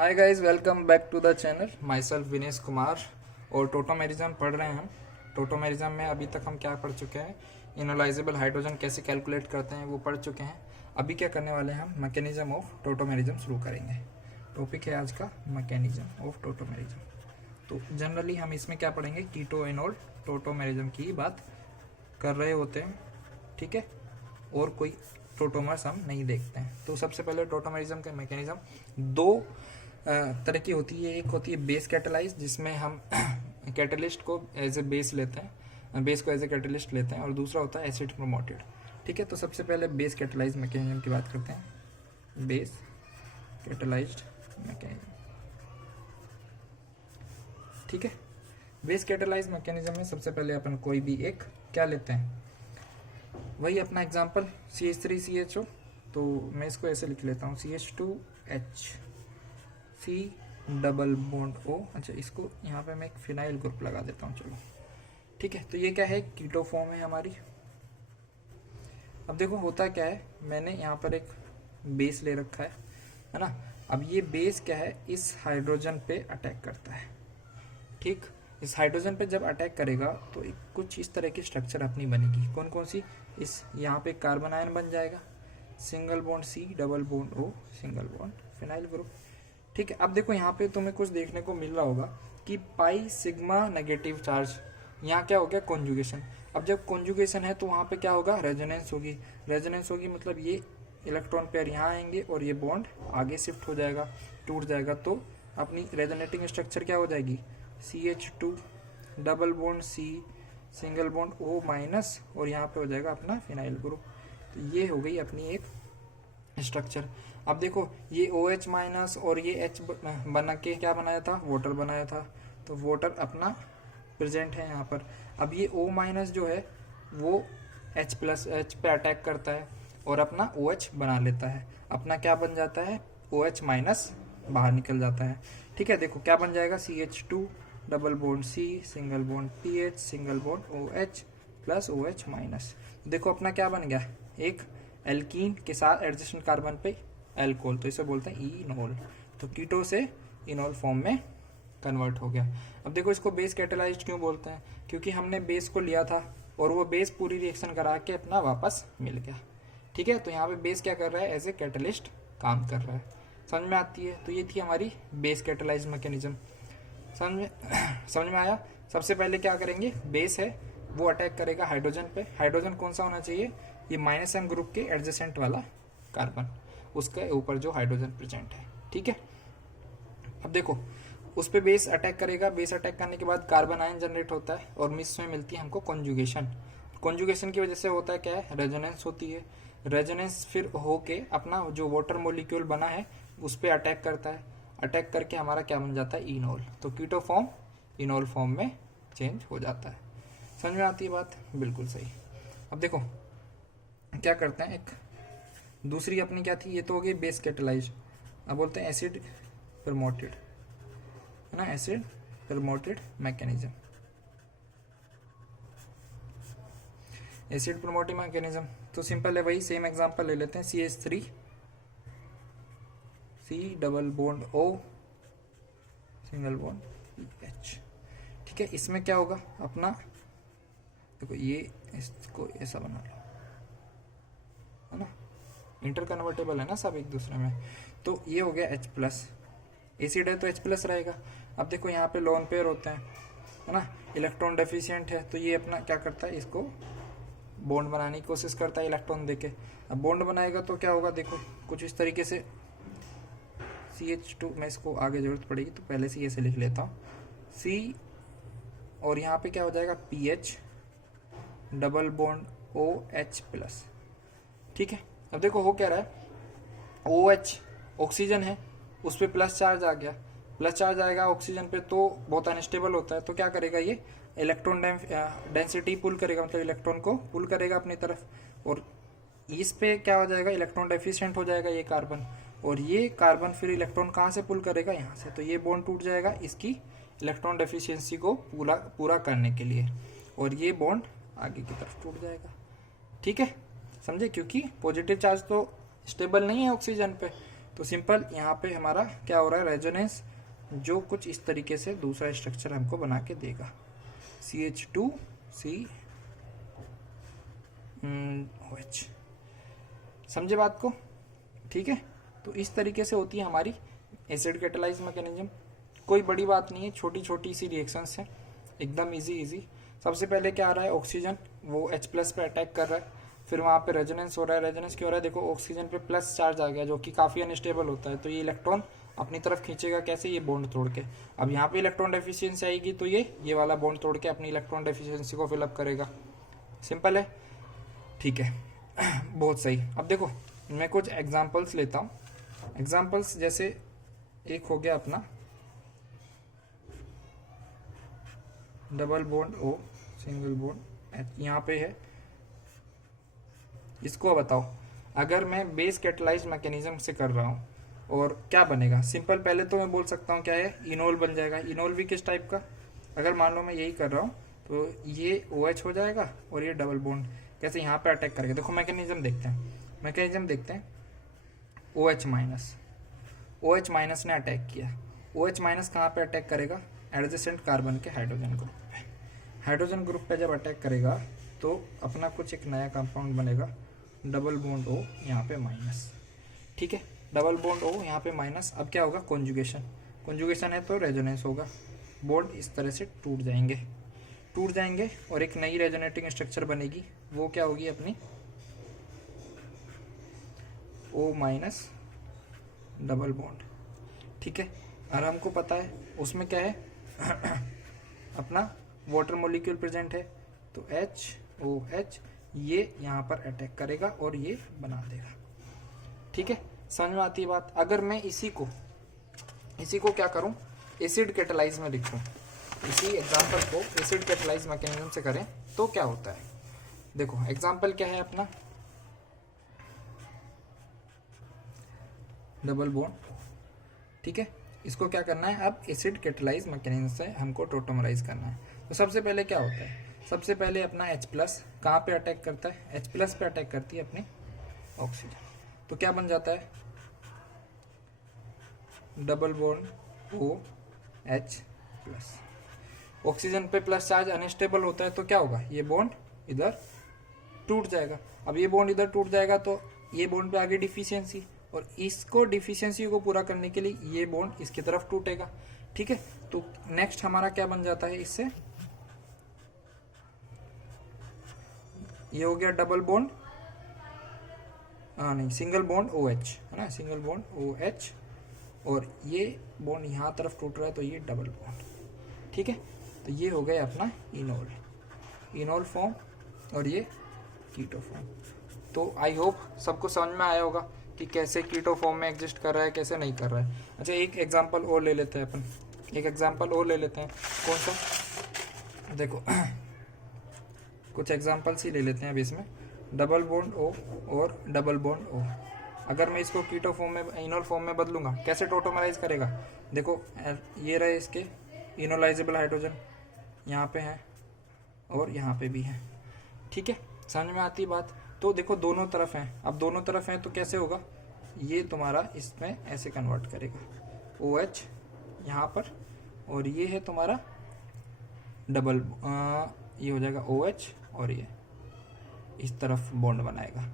Hi guys, welcome back to the channel. Myself Vinesh Kumar और tautomerism पढ़ रहे हैं हम। टोटोमेरिज्म में अभी तक हम क्या पढ़ चुके हैं, इनोलाइजेबल हाइड्रोजन कैसे कैलकुलेट करते हैं वो पढ़ चुके हैं। अभी क्या करने वाले हैं, हम मैकेनिज्म ऑफ टोटोमेरिज्म शुरू करेंगे। टॉपिक है आज का मैकेनिज्म ऑफ टोटोमेरिज्म। तो जनरली हम इसमें क्या पढ़ेंगे, कीटो एनोल टोटोमेरिज्म की बात कर रहे होते हैं, ठीक है। और कोई टोटोमर्स हम नहीं देखते हैं। तो सबसे पहले टोटोमेरिज्म का मैकेनिज्म दो तरह की होती है। एक होती है बेस कैटलाइज, जिसमें हम कैटलिस्ट को एज ए बेस लेते हैं, बेस को एज ए कैटलिस्ट लेते हैं, और दूसरा होता है एसिड प्रोमोटेड, ठीक है। तो सबसे पहले बेस कैटलाइज मैकेनिज्म की बात करते हैं। बेस कैटलाइज्ड मैकेनिज्म, ठीक है। बेस कैटलाइज मैकेनिज्म में सबसे पहले अपन कोई भी एक क्या लेते हैं, वही अपना एग्जांपल CH3CHO। तो मैं इसको ऐसे लिख लेता हूँ, CH2H C double bond O। अच्छा, इसको यहाँ पे मैं एक फिनाइल ग्रुप लगा देता हूँ, चलो ठीक है। तो ये क्या है, कीटो फॉर्म है हमारी। अब देखो होता क्या है, मैंने यहाँ पर एक बेस ले रखा है ना। अब ये बेस क्या है, इस हाइड्रोजन पे अटैक करता है, ठीक। इस हाइड्रोजन पे जब अटैक करेगा तो कुछ इस तरह की स्ट्रक्चर अपनी बनेगी। कौन कौन सी, इस यहाँ पे कार्बन आयन बन जाएगा, single bond C double bond O, single bond phenyl group, ठीक है। अब देखो यहाँ पे तुम्हें कुछ देखने को मिल रहा होगा कि पाई सिग्मा नेगेटिव चार्ज, यहाँ क्या हो गया, कॉन्जुगेशन। अब जब कॉन्जुगेशन है तो वहाँ पे क्या होगा, रेजोनेंस होगी। रेजोनेंस होगी मतलब ये इलेक्ट्रॉन पेयर यहाँ आएंगे और ये बॉन्ड आगे शिफ्ट हो जाएगा, टूट जाएगा। तो अपनी रेजोनेटिंग स्ट्रक्चर क्या हो जाएगी, CH2 double bond C single bond O minus, और यहाँ पे हो जाएगा अपना फिनाइल ग्रुप। तो ये हो गई अपनी एक स्ट्रक्चर। अब देखो ये OH माइनस और ये H बना के क्या बनाया था, वाटर बनाया था। तो वाटर अपना प्रेजेंट है यहाँ पर। अब ये O माइनस जो है वो H प्लस H पे अटैक करता है और अपना OH बना लेता है। अपना क्या बन जाता है, OH माइनस बाहर निकल जाता है, ठीक है। देखो क्या बन जाएगा, CH2 double bond C single bond PH single bond OH plus OH minus. देखो अपना क्या बन गया, एक एल्कीन के साथ एडजेसेंट कार्बन पे एल्कोहल, तो इसे बोलते हैं इनोल। तो कीटो से इनोल फॉर्म में कन्वर्ट हो गया। अब देखो इसको बेस कैटेलाइज्ड क्यों बोलते हैं, क्योंकि हमने बेस को लिया था और वो बेस पूरी रिएक्शन करा के अपना वापस मिल गया, ठीक है। तो यहाँ पे बेस क्या कर रहा है, एज ए कैटलिस्ट काम कर रहा है। समझ में आती है। तो ये थी हमारी बेस कैटेलाइज मैकेनिज्म। समझ में आया। सबसे पहले क्या करेंगे, बेस है वो अटैक करेगा हाइड्रोजन पे। हाइड्रोजन कौन सा होना चाहिए, ये -M ग्रुप के एडजेसेंट वाला कार्बन, उसके ऊपर जो हाइड्रोजन प्रेजेंट है, ठीक है। अब देखो उस पे बेस अटैक करेगा। बेस अटैक करने के बाद कार्बन आयन जनरेट होता है और मिस में मिलती है हमको कॉन्जुगेशन। कॉन्जुगेशन की वजह से होता है क्या है, रेजोनेंस होती है। रेजोनेंस फिर होके अपना जो वाटर मोलिक्यूल बना है उस पर अटैक करता है। अटैक करके हमारा क्या बन जाता है, इनोल। तो कीटो फॉर्म इनोल फॉर्म में चेंज हो जाता है। समझ में आती है बात, बिल्कुल सही। अब देखो क्या करते हैं, एक दूसरी अपनी क्या थी, ये तो हो गई बेस कैटलाइज। अब बोलते हैं एसिड प्रमोटेड, है ना, acid promoted mechanism. Acid promoted mechanism तो सिंपल है, वही सेम एग्जांपल ले लेते हैं। CH3 C double bond O single bond H, ठीक है। इसमें क्या होगा अपना, देखो ये इसको ऐसा बना लो, है ना, इंटर कन्वर्टेबल है ना सब एक दूसरे में। तो ये हो गया H प्लस, एसिड है तो H प्लस रहेगा। अब देखो यहाँ पे लोन पेयर होते हैं, है ना, इलेक्ट्रॉन डेफिशिएंट है, तो ये अपना क्या करता है, इसको बॉन्ड बनाने की कोशिश करता है इलेक्ट्रॉन देके। अब बॉन्ड बनाएगा तो क्या होगा, देखो कुछ इस तरीके से CH2, मैं इसको आगे जरूरत पड़ेगी तो पहले से ऐसे लिख लेता हूँ, C और यहाँ पे क्या हो जाएगा PH double bond OH plus, ठीक है। अब देखो हो क्या रहा है, OH ऑक्सीजन है, उस पर प्लस चार्ज आ गया। प्लस चार्ज आएगा ऑक्सीजन पे तो बहुत अनस्टेबल होता है, तो क्या करेगा, ये इलेक्ट्रॉन डेंसिटी पुल करेगा, मतलब इलेक्ट्रॉन को पुल करेगा अपनी तरफ, और इस पे क्या हो जाएगा, इलेक्ट्रॉन डेफिशिएंट हो जाएगा ये कार्बन, और ये कार्बन फिर इलेक्ट्रॉन कहाँ से पुल करेगा, यहाँ से। तो ये बॉन्ड टूट जाएगा इसकी इलेक्ट्रॉन डेफिशिएंसी को पूरा करने के लिए, और ये बॉन्ड आगे की तरफ टूट जाएगा, ठीक है, समझे। क्योंकि पॉजिटिव चार्ज तो स्टेबल नहीं है ऑक्सीजन पे, तो सिंपल यहाँ पे हमारा क्या हो रहा है, रेजोनेंस, जो कुछ इस तरीके से दूसरा स्ट्रक्चर हमको बना के देगा, CH2C OH। समझे बात को? ठीक है, तो इस तरीके से होती है हमारी एसिड कैटालाइज मैकेनिज्म। कोई बड़ी बात नहीं है, छोटी छोटी सी रिएक्शंस है, एकदम इजी। सबसे पहले क्या आ रहा है, ऑक्सीजन वो H+ पे अटैक कर रहा है, फिर वहाँ पे रेजोनेंस हो रहा है। रेजोनेंस क्यों हो रहा है, देखो ऑक्सीजन पे प्लस चार्ज आ गया जो कि काफ़ी अनस्टेबल होता है, तो ये इलेक्ट्रॉन अपनी तरफ खींचेगा कैसे, ये बॉन्ड तोड़ के। अब यहाँ पे इलेक्ट्रॉन डेफिशिएंसी आएगी तो ये वाला बॉन्ड तोड़ के अपनी इलेक्ट्रॉन डेफिशिएंसी को फिलअप करेगा। सिंपल है, ठीक है। बहुत सही। अब देखो मैं कुछ एग्जाम्पल्स लेता हूँ। एग्जाम्पल्स जैसे एक हो गया अपना double bond O, single bond H, यहाँ पे है। इसको बताओ अगर मैं बेस कैटालाइज्ड मैकेनिज्म से कर रहा हूँ और क्या बनेगा। सिंपल, पहले तो मैं बोल सकता हूँ क्या है, इनोल बन जाएगा। इनोल भी किस टाइप का, अगर मान लो मैं यही कर रहा हूँ तो ये OH हो जाएगा और ये डबल बॉन्ड कैसे यहाँ पे अटैक करेगा। देखो मैकेनिज्म देखते हैं। OH माइनस ने अटैक किया। OH माइनस कहाँ पे अटैक करेगा, एडजेसेंट कार्बन के हाइड्रोजन ग्रुप पे। हाइड्रोजन ग्रुप पे जब अटैक करेगा तो अपना कुछ एक नया कंपाउंड बनेगा, डबल बॉन्ड O यहाँ पे माइनस। ठीक है, डबल बॉन्ड O यहाँ पे माइनस। अब क्या होगा, कॉन्जुगेशन है तो रेजोनेंस होगा। बॉन्ड इस तरह से टूट जाएंगे और एक नई रेजोनेटिंग स्ट्रक्चर बनेगी। वो क्या होगी, अपनी O माइनस डबल बॉन्ड। ठीक है, और हमको पता है उसमें क्या है अपना वाटर मॉलिक्यूल प्रेजेंट है, तो HOH ये यहाँ पर अटैक करेगा और ये बना देगा। ठीक है, समझ में आती है बात। अगर मैं इसी को क्या करूं, एसिड कैटालाइज में लिखूं, इसी एग्जांपल को एसिड कैटालाइज मैकेनिज्म से करें तो क्या होता है। देखो एग्जांपल क्या है अपना, डबल बॉन्ड। ठीक है, इसको क्या करना है, अब एसिड कैटालाइज मैकेनिज्म से हमको टोटोमराइज करना है। तो सबसे पहले क्या होता है, सबसे पहले अपना H+ कहाँ पे अटैक करता है, H+ पे अटैक करती है अपनी ऑक्सीजन। तो क्या बन जाता है, डबल बॉन्ड OH+। ऑक्सीजन पे प्लस चार्ज अनस्टेबल होता है तो क्या होगा, ये बॉन्ड इधर टूट जाएगा। अब ये बॉन्ड इधर टूट जाएगा तो ये बॉन्ड पे आगे डिफिशियंसी, और इसको डिफिशियंसी को पूरा करने के लिए ये बॉन्ड इसकी तरफ टूटेगा। ठीक है, तो नेक्स्ट हमारा क्या बन जाता है, इससे ये हो गया डबल बॉन्ड, नहीं सिंगल बॉन्ड OH है ना, सिंगल बॉन्ड OH, और ये बॉन्ड यहाँ तरफ टूट रहा है तो ये डबल बॉन्ड। ठीक है, तो ये हो गया अपना इनोल फॉर्म और ये कीटो फॉर्म। तो आई होप सबको समझ में आया होगा कि कैसे कीटो फॉर्म में एग्जिस्ट कर रहा है, कैसे नहीं कर रहा है। अच्छा एक एग्जांपल और ले लेते हैं अपन, कौन सा, देखो कुछ एग्जांपल्स ही ले लेते हैं अब इसमें। डबल बॉन्ड O और डबल बॉन्ड O, अगर मैं इसको कीटो फॉर्म में, इनोल फॉर्म में बदलूंगा, कैसे टोटोमराइज करेगा। देखो ये रहे इसके इनोलाइजेबल हाइड्रोजन, यहाँ पे है और यहाँ पे भी है। ठीक है, समझ में आती बात। तो देखो दोनों तरफ हैं, अब दोनों तरफ हैं तो कैसे होगा, ये तुम्हारा इसमें ऐसे कन्वर्ट करेगा, OH यहाँ पर, और ये है तुम्हारा डबल, ये हो जाएगा OH और ये इस तरफ बॉन्ड बनाएगा।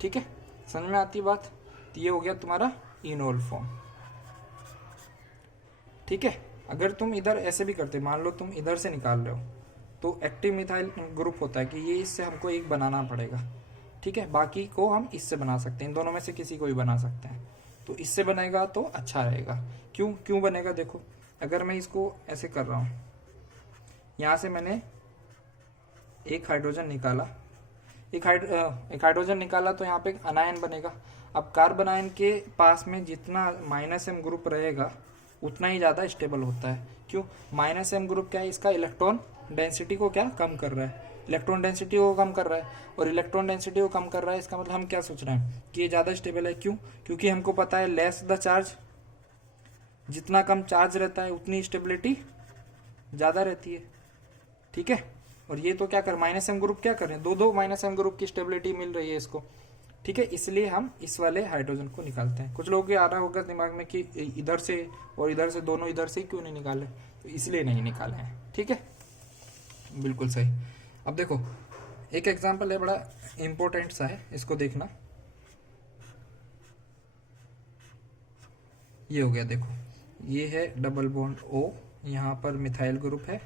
ठीक है, समझ में आती बात। तो ये हो गया तुम्हारा इनोल फॉर्म। ठीक है, अगर तुम इधर ऐसे भी करते, मान लो तुम इधर से निकाल रहे हो तो एक्टिव मिथाइल ग्रुप होता है कि ये इससे हमको एक बनाना पड़ेगा। ठीक है, बाकी को हम इससे बना सकते हैं, इन दोनों में से किसी को भी बना सकते हैं। तो इससे बनेगा तो अच्छा रहेगा। क्यों बनेगा, देखो अगर मैं इसको ऐसे कर रहा हूँ, यहाँ से मैंने एक हाइड्रोजन निकाला, एक हाइड्रोजन निकाला तो यहाँ पे एक अनायन बनेगा। अब कार्बन आयन के पास में जितना -M ग्रुप रहेगा उतना ही ज़्यादा स्टेबल होता है। क्यों, -M ग्रुप क्या है, इसका इलेक्ट्रॉन डेंसिटी को क्या कम कर रहा है, इलेक्ट्रॉन डेंसिटी को कम कर रहा है, और इलेक्ट्रॉन डेंसिटी को कम कर रहा है, इसका मतलब हम क्या सोच रहे हैं कि ये ज़्यादा स्टेबल है। क्यों, क्योंकि हमको पता है लेस द चार्ज, जितना कम चार्ज रहता है उतनी स्टेबिलिटी ज़्यादा रहती है। ठीक है, और ये तो क्या कर, -M ग्रुप क्या कर रहे हैं, दो -M ग्रुप की स्टेबिलिटी मिल रही है इसको। ठीक है, इसलिए हम इस वाले हाइड्रोजन को निकालते हैं। कुछ लोगों के आ रहा होगा दिमाग में कि इधर से और इधर से, दोनों इधर से क्यों नहीं निकाले, तो इसलिए नहीं निकाले हैं। ठीक है, बिल्कुल सही। अब देखो एक एग्जांपल है, बड़ा इंपॉर्टेंट सा है, इसको देखना। ये हो गया, देखो ये है डबल बॉन्ड O, यहाँ पर मिथाइल ग्रुप है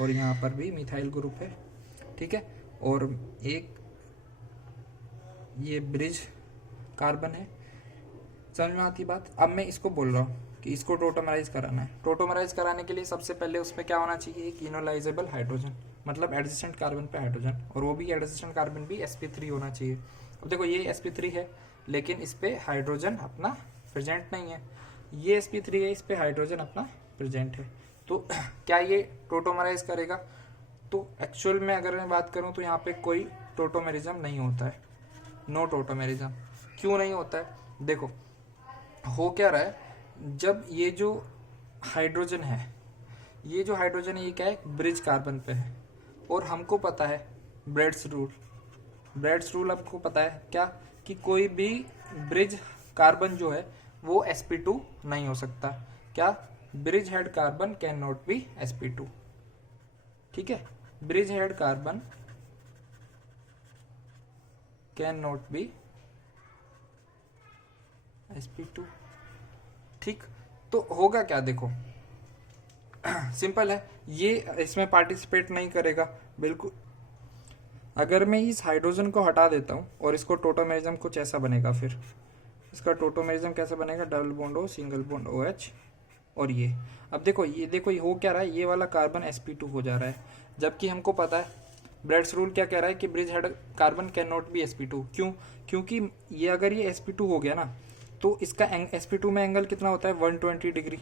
और यहाँ पर भी मिथाइल ग्रुप है। ठीक है, और एक ये ब्रिज कार्बन है। समझ में आती बात? अब मैं इसको बोल रहा हूँ कि इसको टोटोमराइज कराना है। टोटोमराइज कराने के लिए सबसे पहले उसमें क्या होना चाहिए, एक इनोलाइजेबल हाइड्रोजन, मतलब एडजेसेंट कार्बन पे हाइड्रोजन, और वो भी एडजेसेंट कार्बन भी sp3 होना चाहिए। अब देखो ये sp3 है, लेकिन इस पे हाइड्रोजन अपना प्रेजेंट नहीं है। ये sp3 है, इस पे हाइड्रोजन अपना प्रेजेंट है। तो क्या ये टोटोमराइज करेगा? तो एक्चुअल में अगर मैं बात करूं तो यहाँ पे कोई टोटोमेरिज्म नहीं होता है, नो टोटोमेरिज्म। क्यों नहीं होता है? देखो हो क्या रहा है, जब ये जो हाइड्रोजन है, ये जो हाइड्रोजन है ये क्या है, ब्रिज कार्बन पे है, और हमको पता है ब्रेड्स रूल, ब्रेड्स रूल आपको पता है क्या, कि कोई भी ब्रिज कार्बन जो है वो sp2 नहीं हो सकता। क्या? Bridge head carbon can not be sp2। ठीक है, bridge head carbon can not be sp2। ठीक, तो होगा क्या, देखो सिंपल है, ये इसमें पार्टिसिपेट नहीं करेगा बिल्कुल। अगर मैं इस हाइड्रोजन को हटा देता हूं और इसको टोटोमेरिज्म कुछ ऐसा बनेगा, फिर इसका टोटोमेरिज्म कैसे बनेगा, double bond O, single bond OH, और ये। अब देखो ये हो क्या रहा है, ये वाला कार्बन sp2 हो जा रहा है, जबकि हमको पता है ब्रेड्स रूल क्या कह रहा है कि bridge head carbon can not be sp2। क्यों? क्योंकि ये अगर ये sp2 हो गया ना, तो इसका sp2 में एंगल कितना होता है, 120 डिग्री,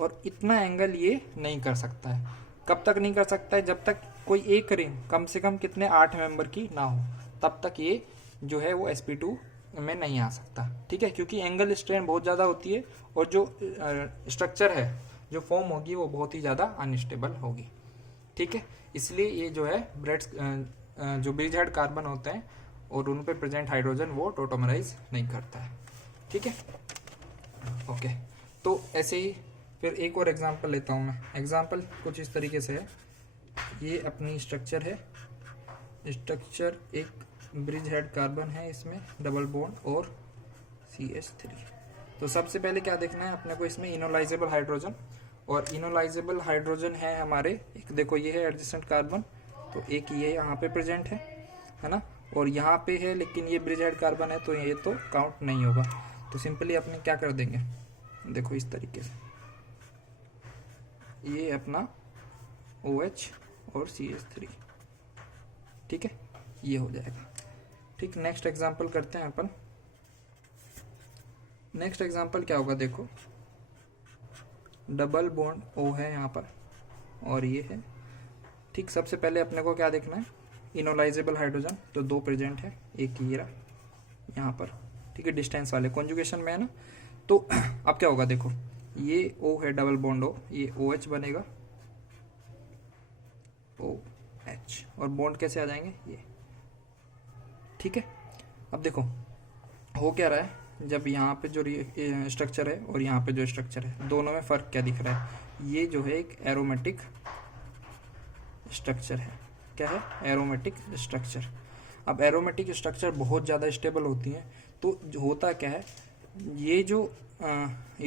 और इतना एंगल ये नहीं कर सकता है। कब तक नहीं कर सकता है? जब तक कोई एक रिंग कम से कम कितने 8 मेंबर की ना हो, तब तक ये जो है वो sp2 में नहीं आ सकता। ठीक है, क्योंकि एंगल स्ट्रेन बहुत ज़्यादा होती है, और जो स्ट्रक्चर है, जो फॉर्म होगी, वो बहुत ही ज़्यादा अनस्टेबल होगी। ठीक है, इसलिए ये जो है ब्रेड्स जो ब्रिज हेड कार्बन होते हैं और उन पे प्रेजेंट हाइड्रोजन वो टोटोमराइज नहीं करता है। ठीक है, ओके। तो ऐसे ही फिर एक और एग्जांपल लेता हूँ मैं। एग्जांपल कुछ इस तरीके से है, ये अपनी स्ट्रक्चर है, स्ट्रक्चर एक ब्रिज हेड कार्बन है, इसमें डबल बॉन्ड और CH3। तो सबसे पहले क्या देखना है अपने को, इसमें इनोलाइजेबल हाइड्रोजन, और इनोलाइजेबल हाइड्रोजन है हमारे, एक देखो ये है एडजेसेंट कार्बन, तो एक ये यहाँ पे प्रेजेंट है ना, और यहाँ पे है, लेकिन ये ब्रिज हेड कार्बन है तो ये तो काउंट नहीं होगा। तो सिंपली अपने क्या कर देंगे, देखो इस तरीके से, ये अपना OH और CH3। ठीक है, ये हो जाएगा। ठीक, नेक्स्ट एग्जांपल करते हैं अपन। नेक्स्ट एग्जांपल क्या होगा, देखो डबल बॉन्ड O है यहाँ पर, और ये है। ठीक, सबसे पहले अपने को क्या देखना है, इनोलाइजेबल हाइड्रोजन, तो 2 प्रेजेंट है, एक ये रहा यहाँ पर। ठीक है, डिस्टेंस वाले कॉन्जुगेशन में है ना। तो अब क्या होगा, देखो ये O है डबल बॉन्ड O, ये OH बनेगा, OH, और बॉन्ड कैसे आ जाएंगे, ये। ठीक है, अब देखो हो क्या रहा है, जब यहाँ पे जो स्ट्रक्चर है और यहाँ पे जो स्ट्रक्चर है, दोनों में फ़र्क क्या दिख रहा है, ये जो है एक एरोमेटिक स्ट्रक्चर है। क्या है? Aromatic structure. अब एरोमेटिक स्ट्रक्चर बहुत ज़्यादा स्टेबल होती हैं, तो होता क्या है, ये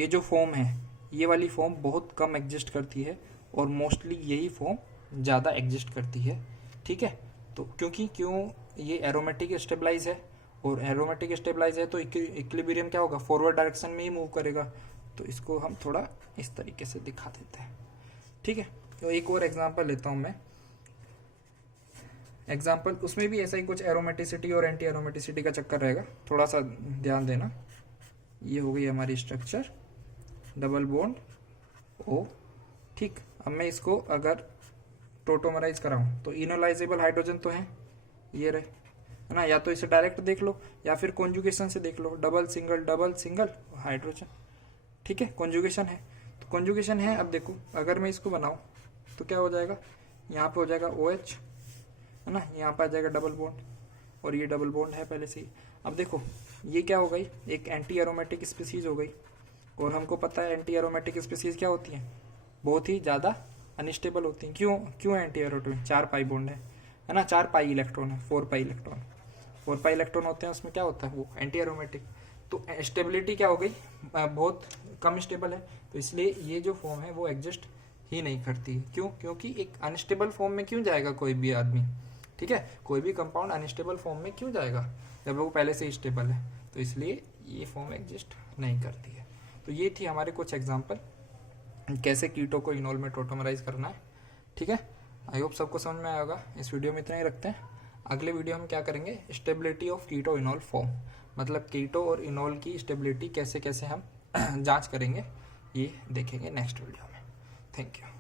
जो फॉर्म है, ये वाली फॉर्म बहुत कम एग्जिस्ट करती है, और मोस्टली यही फॉर्म ज़्यादा एग्जिस्ट करती है। ठीक है, तो क्यों ये एरोमेटिक स्टेबलाइज है, और एरोमेटिक स्टेबलाइज है तो इक्विलिब्रियम क्या होगा, फॉरवर्ड डायरेक्शन में ही मूव करेगा। तो इसको हम थोड़ा इस तरीके से दिखा देते हैं। ठीक है, तो एक और एग्जांपल लेता हूं मैं। एग्जांपल उसमें भी ऐसा ही कुछ एरोमेटिसिटी और एंटी एरोमेटिसिटी का चक्कर रहेगा, थोड़ा सा ध्यान देना। ये हो गई हमारी स्ट्रक्चर, डबल बॉन्ड O। ठीक, अब मैं इसको अगर टोटोमराइज कराऊं तो इनोलाइजेबल हाइड्रोजन तो है, ये रहे, है ना। या तो इसे डायरेक्ट देख लो या फिर कॉन्जुगेशन से देख लो, डबल सिंगल हाइड्रोजन। ठीक है, कॉन्जुगेशन है तो कॉन्जुगेशन है। अब देखो अगर मैं इसको बनाऊं तो क्या हो जाएगा, यहाँ पे हो जाएगा OH, है ना, यहाँ पे आ जाएगा डबल बॉन्ड, और ये डबल बॉन्ड है पहले से ही। अब देखो ये क्या हो गई, एक एंटी एरोमेटिक स्पीसीज हो गई, और हमको पता है एंटी एरोमेटिक स्पीसीज क्या होती हैं, बहुत ही ज़्यादा अनस्टेबल होती हैं। क्यों क्यों एंटी एरोमेटिक? 4 पाई बॉन्ड है ना, 4 पाई इलेक्ट्रॉन है, 4 पाई इलेक्ट्रॉन, 4 पाई इलेक्ट्रॉन होते हैं, उसमें क्या होता है वो एंटी एरोमेटिक। तो स्टेबिलिटी क्या हो गई, बहुत कम स्टेबल है, तो इसलिए ये जो फॉर्म है वो एग्जिस्ट ही नहीं करती है। क्यों? क्योंकि एक अनस्टेबल फॉर्म में क्यों जाएगा कोई भी आदमी, ठीक है, कोई भी कंपाउंड अनस्टेबल फॉर्म में क्यों जाएगा जब वो पहले से ही स्टेबल है, तो इसलिए ये फॉर्म एग्जिस्ट नहीं करती है। तो ये थी हमारे कुछ एग्जाम्पल कैसे कीटो को इनोल में टोटोमराइज करना है, ठीक है। आई होप सबको समझ में आया होगा। इस वीडियो में इतना ही रखते हैं। अगले वीडियो हम क्या करेंगे, stability of keto enol form, मतलब कीटो और इनोल की स्टेबिलिटी कैसे कैसे हम जांच करेंगे, ये देखेंगे नेक्स्ट वीडियो में। Thank you.